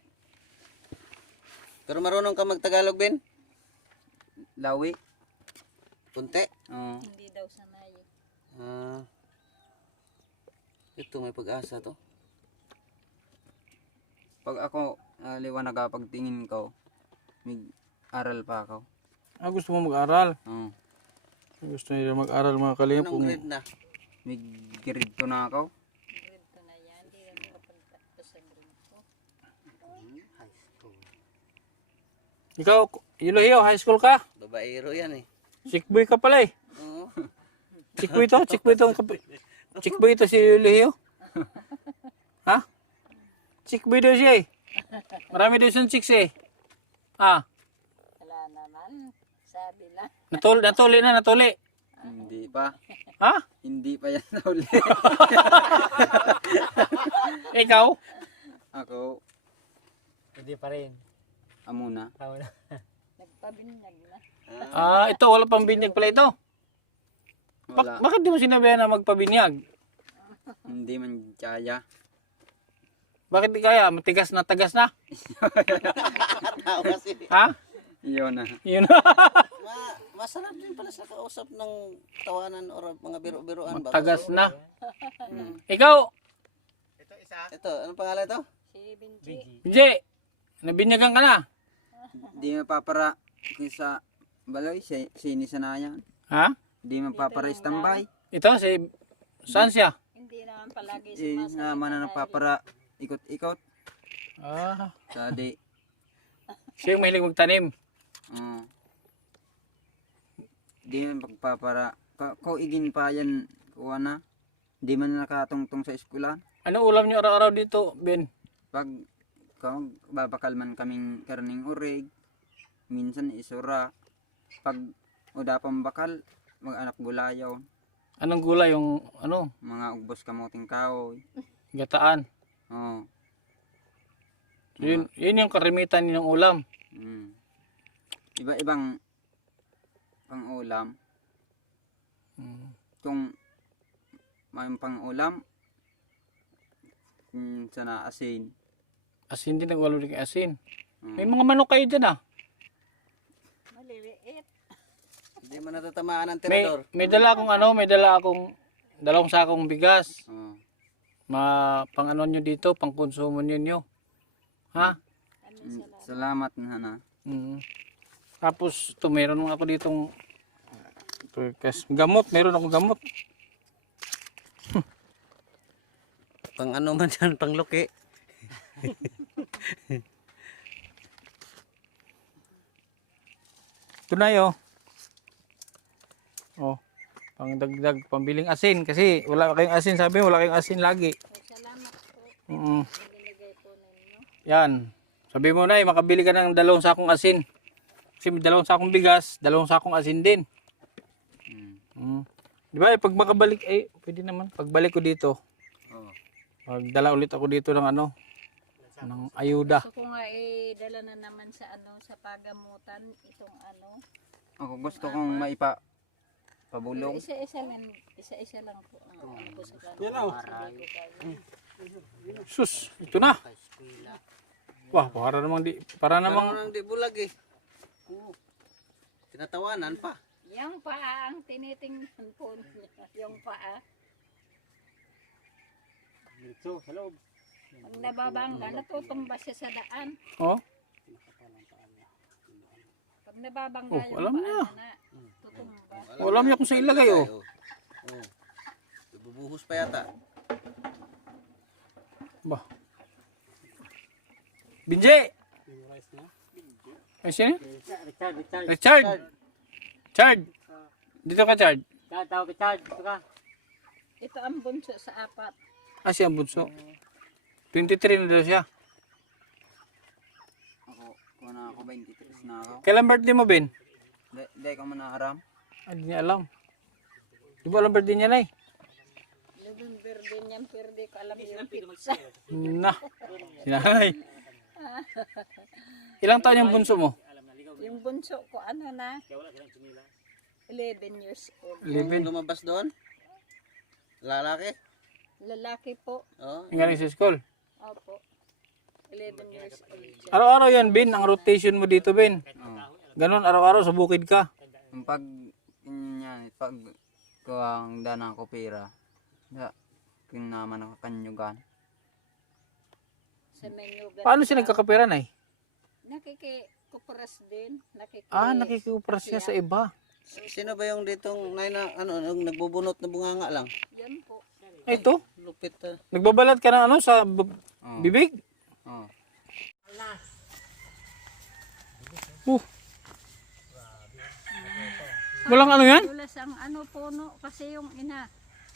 Pero marunong ka magtagalog, Ben? lawi. Kunti? Hindi daw sanay. Ito may pag-asa to. Pag ako liwanag pagtingin ko, may aral pa ako. Gusto mo mag-aral? Oo. Gusto nila mag-aral mga kalingap. Anong grade na? May grade 2 na ako. Grade 2 na yan. Hindi na nakapagtapos sa grade 2. High school. Ikaw, Elohio, high school ka? Babaero yan eh. Chickboy ka pala eh. Oo. Chickboy to si Elohio. Ha? Chickboy daw siya eh. Marami daw siyang chicks eh. Wala naman. Sabi lang. Natuli. Hindi pa. Ha? Hindi pa yan nauli. Ikaw? Ako, Hindi pa rin. amuna. Tama na. Nagpabinyag na. Ito, wala pang binyag pala ito. Wala. Bakit di mo sinabihan na magpabinyag? Hindi man kaya. Bakit di kaya? Matigas na tagas na? Tawa si... Ha? Yun na. Yun. Masarap din pala sa kausap ng tawanan o mga biro-biroan. Tagas na. Ikaw, Ito, anong pangalan ito? Si Benji. Jay, nabinyagan ka na? Di mapapara sa baloy, sini sa na yan. Ha? Di mapapara standby. Ito, saan siya? Hindi naman palagi Na mana napapara ikot-ikot. Sa di. Siya yung mahilig magtanim. Di man pagpapara. Ko igin pa yan kuha na. Di man nakatungtong sa eskwela. Anong ulam niyo araw-araw dito, Ben? Pag babakal man kaming karning urig, minsan isura. Pag uda pang bakal, mag-anak gulayaw. Anong gulay yung Mga ugbos kamuting kahoy. gataan? Oo. Yun yung karimitan ng ulam. Iba-ibang pang ulam. Kung may pang ulam, sana asin. Asin din, nagwalo din asin. May mga manok kayo dyan Maliliit. Hindi mo natatamaan ng May, tirador. may dala akong may dala akong 2 sakong bigas. Oh. Pang ano nyo dito, pang konsumo nyo. Ha? Salamat na na. Mm. Tapos ito, meron ako ditong gamot, meron akong gamot. Pang ano man yan, pang luki. Ito na yun. Oh, pang dagdag, pambiling asin. Kasi wala kayong asin, sabi mo, wala kayong asin lagi. Salamat po. Mm. Binigay po ninyo. Yan. Sabi mo na makabili ka ng 2 sakong asin. Kasi may 2 sakong bigas, 2 sakong asin din. Mm. Di ba, pag makabalik, pwede naman. Pagbalik ko dito, Oh. magdala ulit ako dito ng ng ayuda. Gusto ko nga dala na naman sa sa pagamutan itong Ako gusto kong pabulong. Isa-isa lang po ang gusto ko. Sus, ito na. Wah, para namang Parang di bulag eh. Tinatawanan pa. Yung paa ang tinitingnan po niya. Yung paa. Dito, sa loob. Pag nababangga, natutumba siya sa daan. oh, Pag nababangga Oh, yung alam paa niya. na, tutumba. Alam niya kung saan ilagay, oh. Oh. Bubuhos pa yata. Bah. Binje! Ay, sino? Richard! Chard! Dito ka, Chard. Tawag ka, Chad. Ito ka. Ito ang bunso sa 4. Siya ang bunso. 23 na daw siya. Ako na ako 23 na ako. Kailan birthday mo, Ben? Di ko man naaram. Hindi niya alam. Di ba alam birthday niya, Nay? November din yan, pero di ko alam yung pizza. Na. Sinanay. Ilang taon yung bunso mo? Yung bunso ko, 11 years old. 11. Lumabas doon? Lalaki? Lalaki po. Oh. Yung galing sa school. Opo. 11 years old siya. Araw-araw yan, Ben. Ang rotation mo dito, Ben. Oh. Ganon, araw-araw sa bukid ka. Yung pag kuwang dana ko pera. Kinaman ako kanyugan. Sa menu. Paano siya nagkakapera, Nay? Nakikikuperas din. Nakikikuperas siya sa iba. Sino ba yung ditong yung nagbubunot na bunganga lang? Yan po. Ito, Lupit. nagbabalat ka ng sa Oh. bibig. Oh. Walang ano yan? Tulas ang puno kasi yung ina.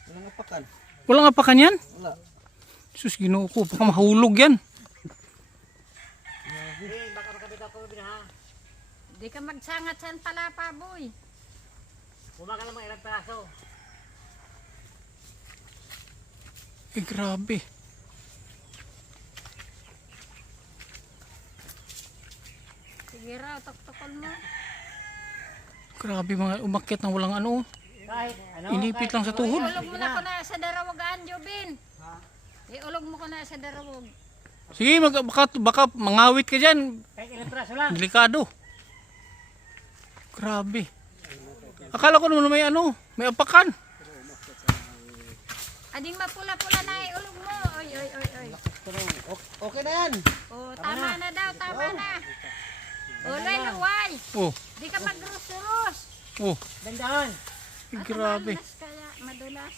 Walang apakan. Walang apakan yan? Wala. Sus, Ginoo ko, baka mahulog yan. Di ka magsangat san palapa, boy. Bumaka lang mga ilang peraso. Grabe. Sige raw, taktakon mo. Grabe mga umakyat na walang Kahit, inipit lang sa tuhod. Iulog mo na ko na sa darawagaan, Jobin. Iulog mo ko na sa darawag. Sige, baka mangawit ka dyan. kahit ilang peraso lang. Delikado. Grabe. Akala ko naman may apakan. Ading mapula-pula na iulog mo. Oy, oy, oy, oy. Okay na yan. Oh, tama na daw, tama na. Ulay, luway. Oh, Di ka magrus-rus. oh, Dandahan. grabe. Madulas kaya, madulas.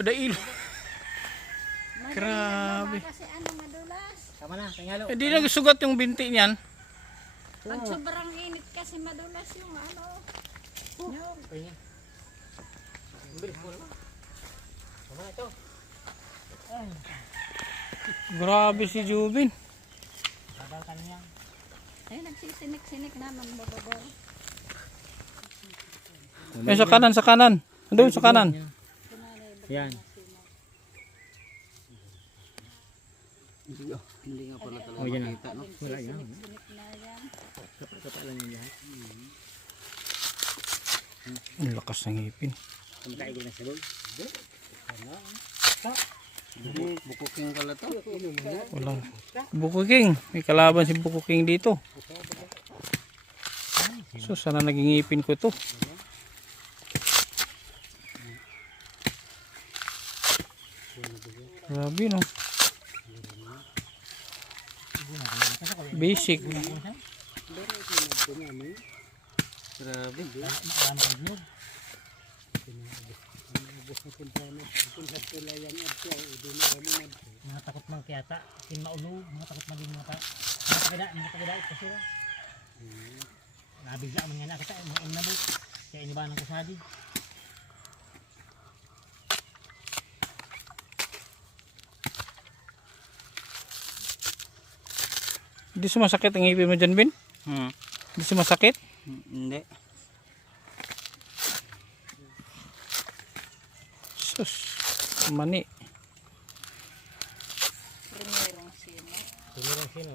Padail. Madulas Grabe. ba kasi madulas. Tama na, tingalo. Hindi nagsugat yung binti niyan. Pag sobrang init kasi madulas yung Tama na ito. Grabe si Jubin. Babaw ka niya. Ay, nagsisinik-sinik naman bababaw. Eh, sa kanan, sa kanan. Andun, sa kanan. Yan. Oh, yan na. Wala yan. Ang lakas ng ngipin. Kumakaigil na sa loob. Bukuking pala to. Wala. Buko King. May kalaban si Buko King dito. So sana naging ipin ko to. Grabe no. Basic. Mga takot mang kiyata, sin maulog, mga takot man din mga tagada ito sila. Nabigla man nga na kita, mga unabot, kaya inibanan ko sadi. Hindi sumasakit ang ipin mo dyan, Ben? Hindi sumasakit? Hindi. Sus. Mani. Primerong sino. Tumirang sino?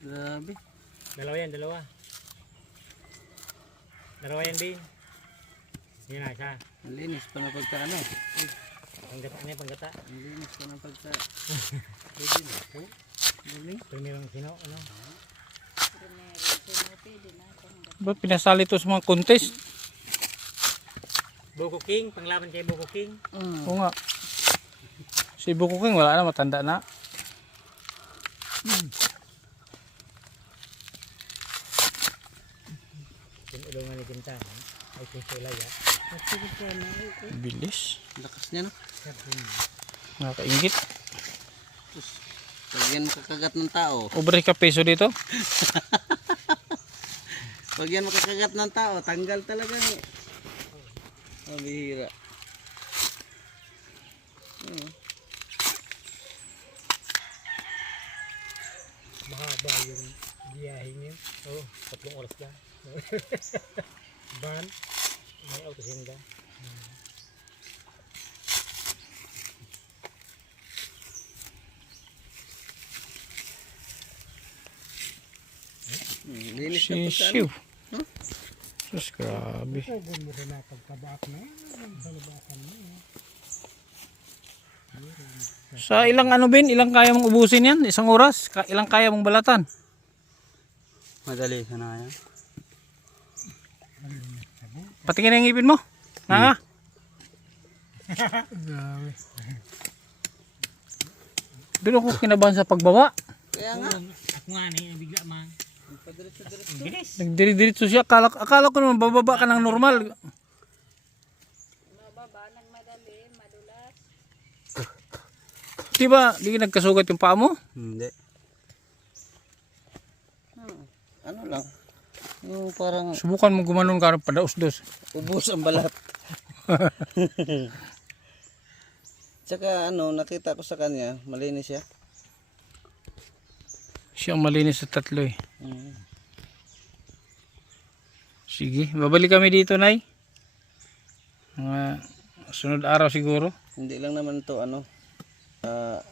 Grabe. Dalawa yan, dalawa. Dalawa yan, Bin. Yan na, isa. Malinis pa na pagka ano. Panggata, ano yung panggata? Malinis pa na pagka. Primerong sino, ano? Primerong sino, pwede na. Ba't pinasali to sa mga contest? Buko King, panglaban kay Buko King. Oo nga. Si Buko King wala na, matanda na. Yung ulungan ni Kinta. Ay, kung sila ya. Bilis. Lakas niya no. Nakakaingit. Pag yan makakagat ng tao. Ubre ka peso dito? Pag yan makakagat ng tao, tanggal talaga eh. Mabihira. Mahaba yung biyahe niyo. Oh, 3 oras lang. Ban. May auto sinda. Linis na pagka Sisiw. Sus, grabe. Sa ilang ano, Ben? Ilang kaya mong ubusin yan? Isang oras? Ilang kaya mong balatan? Madali sana yan. Patingin na yung ngipin mo. Nga. Doon ako kinabahan sa pagbawa. Kaya nga. Ako nga na yung bigla man. Nagdiri-diritso siya. Akala ko naman bababa ka ng normal. Mababa, nagmadali, madulas. Diba, di nagkasugat yung paa mo? Hindi. Ano lang. Yung parang Subukan mo gumanon ka padaos-dos. ubos ang balat. Tsaka ano, nakita ko sa kanya, malinis siya. Siya ang malinis sa tatlo eh. Mm. Sige, babalik kami dito, Nay. Mga sunod araw siguro. Hindi lang naman to ano,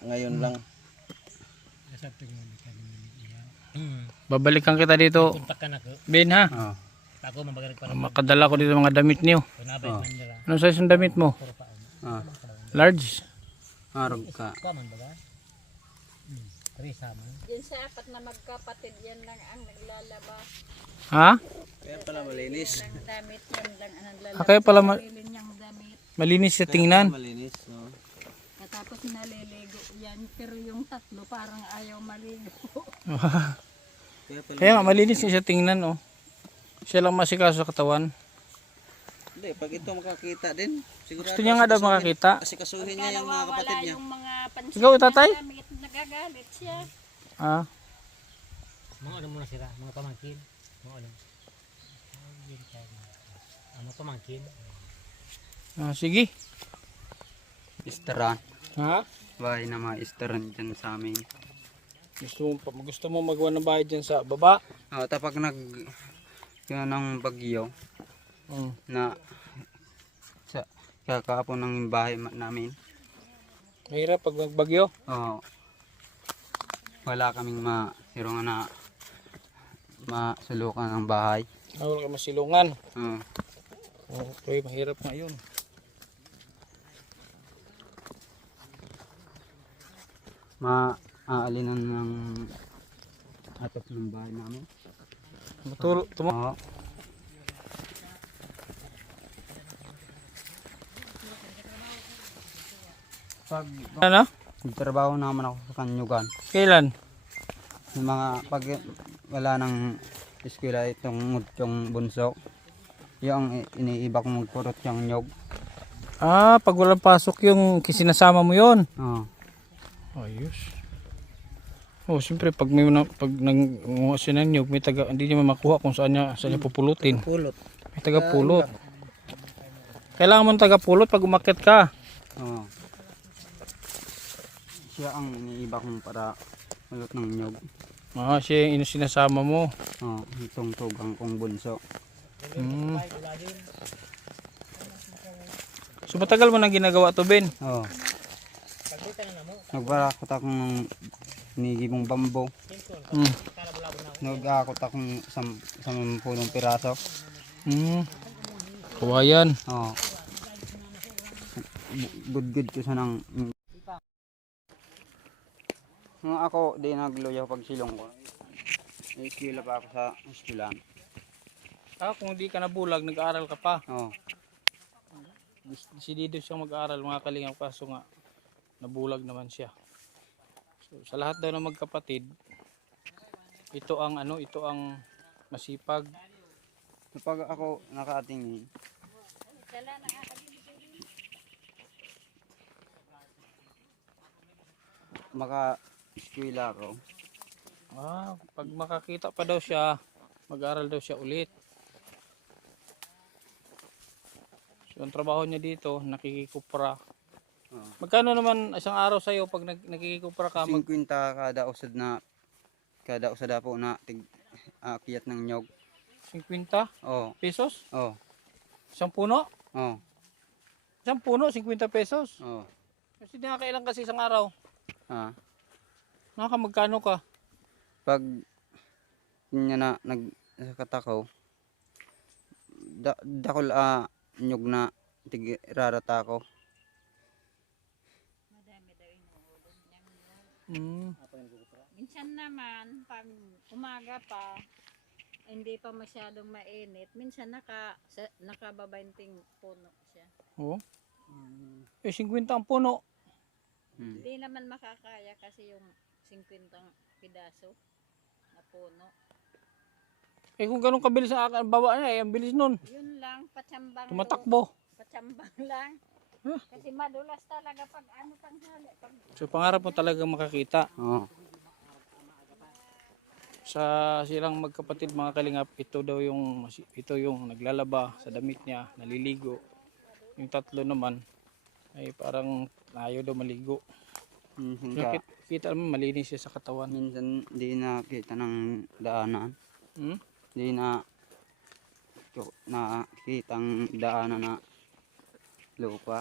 ngayon lang. Babalikan kita dito, Puntakan ako. Ben ha. Oh. Ako mabagalag pa. Makadala ko dito mga damit niyo. Kunabay man nila. Anong size ng damit mo? Ah. Large? Arog ka. Kaman baga? Teresa man. Yan sa apat na magkapatid, yan lang ang naglalaba. Ha? Kaya pala malinis. Ang damit, yan lang ang naglalaba. Ah, kaya pala Sarili niyang damit. malinis sa tingnan. Malinis, no? Tapos naliligo yan, pero yung tatlo parang ayaw maligo. Kaya pala. Kaya nga, malinis niya sa tingnan, oh. Siya lang masikaso sa katawan. Hindi, pag ito makakita din, sigurado. Gusto niya nga daw makakita. Kasi kasuhin niya yung mga kapatid niya. Yung mga pansin Ikaw, tatay? ng damit, nagagalit siya. Ah, Mga ano muna sila, mga pamangkin. Mga ano. Mga pamangkin. sige. Istaran. Ha? Bahay na mga istaran dyan sa amin. Gusto mo magawa ng bahay dyan sa baba? Oh, tapos yun ang bagyo na sa kakapon ng bahay namin. Mahirap pag magbagyo. Oh, wala kaming masirungan na masulukan ng bahay. Wala ka masilungan. Oh. Okay, mahirap nga yun. Maaalinan ng atap ng bahay namin. Oo. Pag Ano? nagtrabaho naman ako sa kanyugan, Kailan? yung mga pag wala nang eskwela itong bunso, yung iniiba kong magpurot yung nyog. Ah, pag walang pasok yung sinasama mo yon. Oo. Ayos. Oh, siyempre pag pag nangunguha siya ng nyug, may taga hindi niya makuha kung saan niya pupulutin. Pulot. May taga pulot. Kailangan mo ng taga pulot pag umakyat ka. Oo. Siya ang iniiba kong para ulot ng nyog. Ah, siya yung sinasama mo. Oo, itong tugang kong bunso. Hmm. So matagal mo nang ginagawa to, Ben? Oo. Nagbarakot akong nigibong bambo. Hmm. Nagakot akong 10 piraso. Hmm. Kawayan. Oo. Good ko sa nang... Nung ako di nagluyaw pag silong ko. Eskwela pa ako sa eskwelahan. Ah, kung hindi ka nabulag, nag-aaral ka pa. Oo. Desidido siyang mag-aaral, mga kalingap, kaso nga nabulag naman siya. So, sa lahat daw ng magkapatid, ito ang masipag. Kapag ako nakatingin, maka-eskwela ako. Ah, pag makakita pa daw siya, mag-aaral daw siya ulit. So, ang trabaho niya dito, nakikikupra. Oo. Magkano naman isang araw sa'yo pag nakikikupra ka? 50 kada usad po na akyat ng nyog. 50 Oo. pesos? Oo. Isang puno? Oo. Isang puno, 50 pesos. Oo. Kasi nakakailan kasi isang araw. Ah. Nakakamagkano ka? Pag niya na nagkatakaw, dakol nyog na tigirarata ko. Mm. Minsan naman, pag umaga pa, hindi pa masyadong mainit, minsan nakababainting puno siya. Oo. Eh, 50 ang puno. Hindi naman makakaya kasi yung 50 pidaso na puno. Eh, kung ganun kabilis ang bawa niya, eh, ang bilis nun. Yun lang, patsambang. Tumatakbo. Patsambang lang. Huh? Kasi madulas talaga pag tanghali. Pag So, pangarap mo talagang makakita. Oo. Sa silang magkapatid, mga kalingap, ito yung naglalaba sa damit niya, naliligo. Yung tatlo naman ay parang ayaw daw maligo. Minsan, Kita naman malinis siya sa katawan. minsan di nakita ng daanan. Hmm? Di nakita ang daanan na lupa.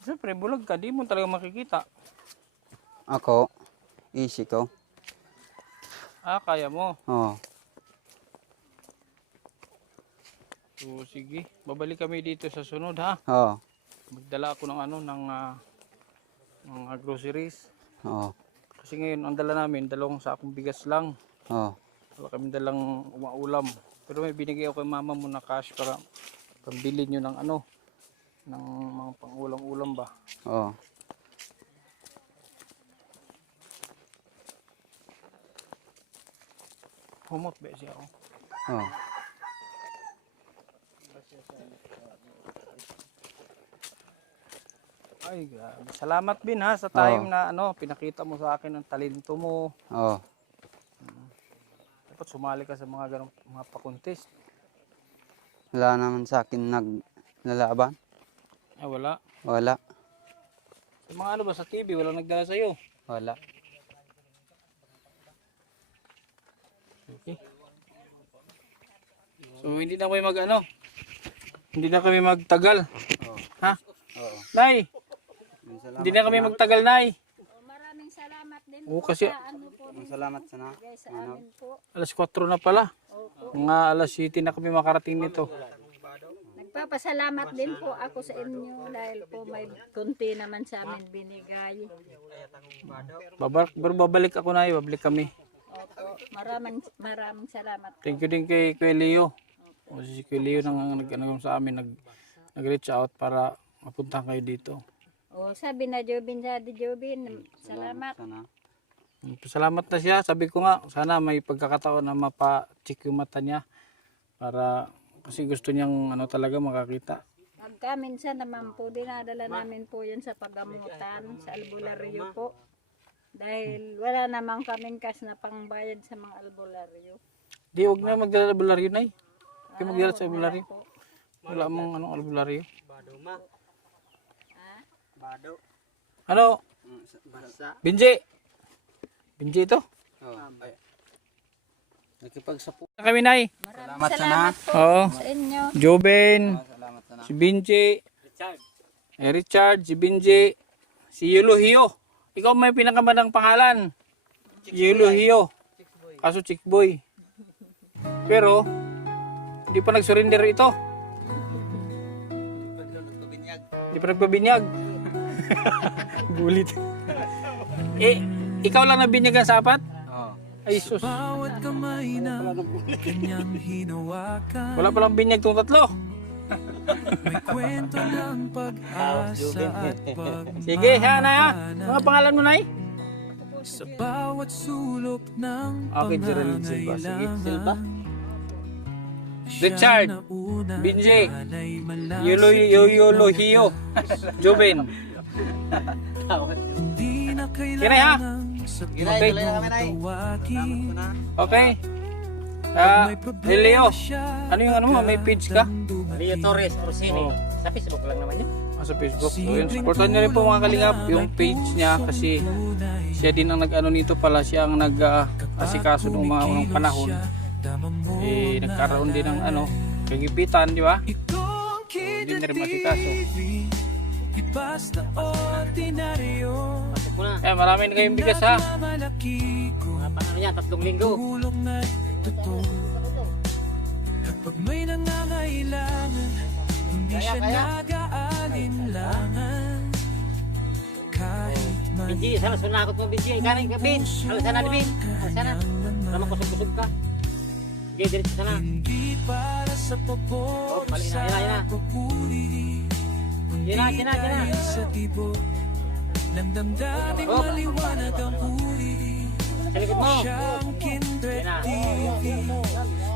Siyempre, bulag ka, di mo talaga makikita. Ako, easy ko. Ah, kaya mo. Oo. So, sige, babalik kami dito sa sunod, ha. Oo. Magdala ako ng mga groceries. Oo. Kasi ngayon, ang dala namin, 2 sakong bigas lang. Oo. Wala kami dalang umaulam. Pero may binigay ako kay mama mo na cash para pambili nyo ng ng mga pang-ulam-ulam ba. Oo. Humot ba siya ako? Oo. Ay, grabe. Salamat Bin ha sa time na pinakita mo sa akin ng talento mo. Oo. Dapat sumali ka sa mga ganong mga pa-contest. Wala naman sa akin naglalaban. Ay, wala. Wala. Sa mga ba sa TV, walang nagdala sa'yo. Wala. Okay. So, hindi na kami hindi na kami magtagal. Oo. Ha? Oo. Nay, Salamat hindi na kami magtagal, Nay. maraming salamat din Oo, po kasi sa po Salamat sana. guys sa amin po. alas 4 na pala. Mga alas 7 na kami makarating nito. Nagpapasalamat din po ako sa inyo dahil po may kunti naman sa amin binigay. Babalik ako na, babalik kami. Opo, maraming salamat. Thank you din kay Kuya Leo. O si Kuya Leo nang nag-ano sa amin, nag-reach out para mapunta kayo dito. O sabi na Jobin, salamat. Salamat na siya. Sabi ko nga, sana may pagkakataon na mapa-check yung mata niya para kasi gusto niyang ano talaga makakita. Pagka minsan naman po, dinadala namin po yan sa pagamutan, sa albularyo po. Dahil wala namang kaming cash na pangbayad sa mga albularyo. Di, huwag na magdala albularyo na eh. Huwag magdala sa wala albularyo. po. Wala mong anong albularyo. Ah? Ano? Binji! Binji ito? Nakipagsapo. Kami nay. Maraming salamat po Oo. sa inyo. Joben, Salamat sana. si Binji, Richard. Richard, si Binji, si Yulohio. Ikaw may pinakamandang pangalan. Yulohio. Kaso Chickboy. Pero, hindi pa nag-surrender ito. Hindi pa nagpabinyag. Bulit. Ikaw lang nabinyagan sa apat? Oo. Ay, sus. Bawat kamay na kanyang hinawakan, Wala palang binyag tong tatlo. may kwento ng pag-asa at Sige, ha, Nay, ha? Mga pangalan mo, Nay? sa bawat sulok ng Okay, Geraldine Silva. Sige, Silva. Siya Richard, na una Binji, alay malasa, Yulohio, Joben. di na Kira, ha? sa Okay. tawagin. Okay. Leo, ano yung ano mo? May page ka? Leo Torres Orsini. Oh. Sa Facebook lang naman yun. Sa Facebook. So, yun. Supportan nyo rin po mga kalingap yung page niya kasi siya din ang nag-ano nito pala. Siya ang nag-asikaso ng mga unang panahon. Nagkaroon din ng ano, kagipitan, di ba? Hindi na rin masikaso. Ipas na ordinaryo, Pasok mo na. Marami na kayong bigas ha. malaki ko Mga paano niya, 3 linggo. tulong na totoo. Kapag may nangangailangan, hindi siya nag-aalinlangan. Kahit man Binji, sana sunakot mo Binji. Kanin ka Bin. Alas sana di Bin. Alas sana. Para makusog-kusog ka. Sige, diretso sana. hindi para sa pabor, mali na, sa yan na. papuri, Yan na, yan na, yan na. dahil sa tibok ng damdaming Oh. maliwanag ang uri. Sa likod mo. Siyang Kindred Yan na. TV,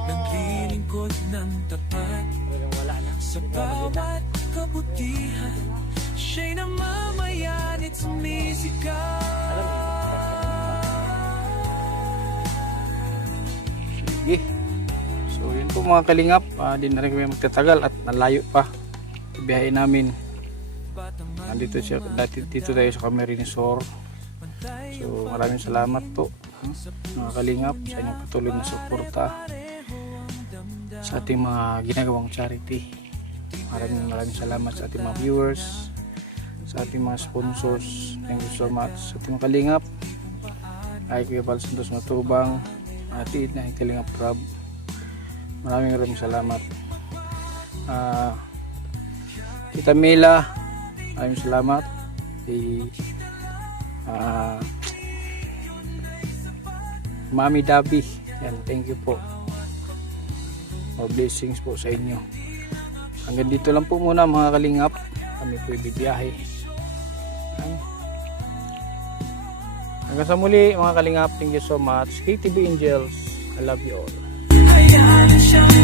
naglilingkod ng tapat Wala na. sa bawat kabutihan. Siya'y namamayan at sumisigaw. Sige. So yun po mga kalingap. Di na rin kami magtatagal at nalayo pa. Ibiyahin namin. Dito tayo sa Camarines-Sur. So maraming salamat po mga kalingap sa inyong patuloy na suporta sa ating mga ginagawang charity. Maraming salamat sa ating mga viewers, sa ating mga sponsors. Thank you so much sa ating mga kalingap. Ay Kuya Val Santos Matubang, Ati na Kalingap Rob. Maraming salamat. Tita Mila, maraming salamat. Mami Dabi, yan, thank you po. More blessings po sa inyo. Hanggang dito lang po muna mga kalingap. Kami po ibibiyahe. Hanggang sa muli mga kalingap. Thank you so much. KTV Angels, I love you all. Hayaan siyang